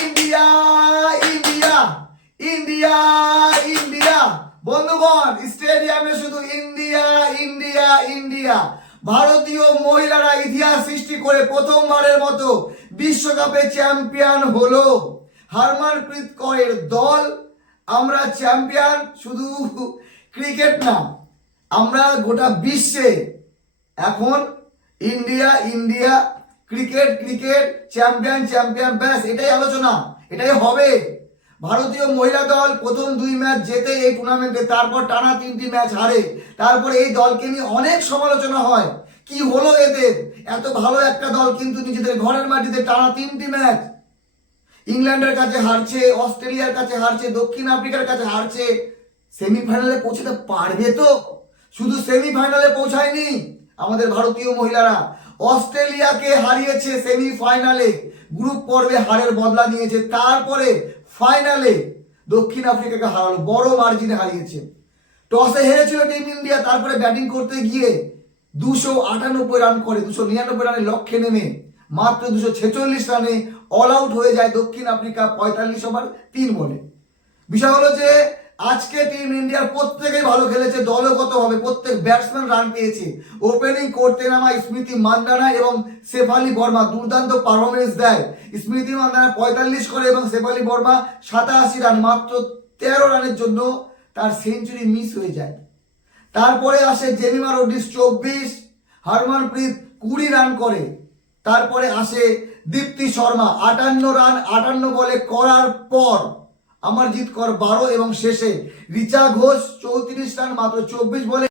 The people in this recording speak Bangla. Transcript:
India India India India India বন্ধুগণ, স্টেডিয়ামে শুধু ইন্ডিয়া ইন্ডিয়া ইন্ডিয়া। ভারতীয় মহিলারা ইতিহাস সৃষ্টি করে প্রথমবারের মতো বিশ্বকাপে চ্যাম্পিয়ন হলো হারমানপ্রীত করের দল। আমরা চ্যাম্পিয়ন, শুধু ক্রিকেট না, আমরা গোটা বিশ্বে। এখন India India cricket cricket, champion champion, ব্যাস, এটাই আলোচনা, এটাই হবে। ভারতীয় মহিলা দল প্রথম দুই ম্যাচ জেতে এই টুর্নামেন্টে তারপর টানা তিনটি ম্যাচ হারে। তারপরে এই দলকে নিয়ে অনেক সমালোচনা হয়। কি হলো এদের? এত ভালো একটা দল কিন্তু নিজেদের ঘরের মাটিতে টানা তিনটি ম্যাচ। ইংল্যান্ডের কাছে হারছে, অস্ট্রেলিয়ার কাছে হারছে, দক্ষিণ আফ্রিকার কাছে হারছে। সেমিফাইনালে পৌঁছাতে পারবে তো? শুধু সেমিফাইনালে পৌঁছায়নি আমাদের ভারতীয় মহিলারা। অস্ট্রেলিয়াকে হারিয়েছে সেমিফাইনালে। গ্রুপ পর্বে হারের বদলা নিয়েছে। তারপরে ফাইনালে দক্ষিণ আফ্রিকাকে হারালো। বড় মার্জিনে হারিয়েছে। টসে হেরেছিল টিম ইন্ডিয়া। তারপরে ব্যাটিং করতে গিয়ে দুশো আটানব্বই রান করে, দুশো নিরানব্বই রানের লক্ষ্যে নেমে মাত্র দুশো ছেচল্লিশ রানে অল আউট হয়ে যায় দক্ষিণ আফ্রিকা পঁয়তাল্লিশ ওভার তিন বলে। বিষয় হলো যে আজকে টিম ইন্ডিয়ার প্রত্যেকেই ভালো খেলেছে দলগতভাবে প্রত্যেক ব্যাটসম্যান রান পেয়েছে। ওপেনিং করতে নামা স্মৃতি মান্দানা এবং শেফালি বর্মা দুর্দান্ত পারফরমেন্স দেয়। স্মৃতি মান্দানা পঁয়তাল্লিশ করে এবং শেফালি বর্মা সাতাশি রান মাত্র তেরো রানের জন্য তার সেঞ্চুরি মিস হয়ে যায়। তারপরে আসে জেমিমা রোডিস চব্বিশ, হরমনপ্রীত কুড়ি রান করে। তারপরে আসে দীপ্তি শর্মা, আটান্ন রান আটান্ন বলে করার পর অমরজিৎ কর বারো এবং শেষে রিচা ঘোষ চৌত্রিশ রান মাত্র চব্বিশ বলে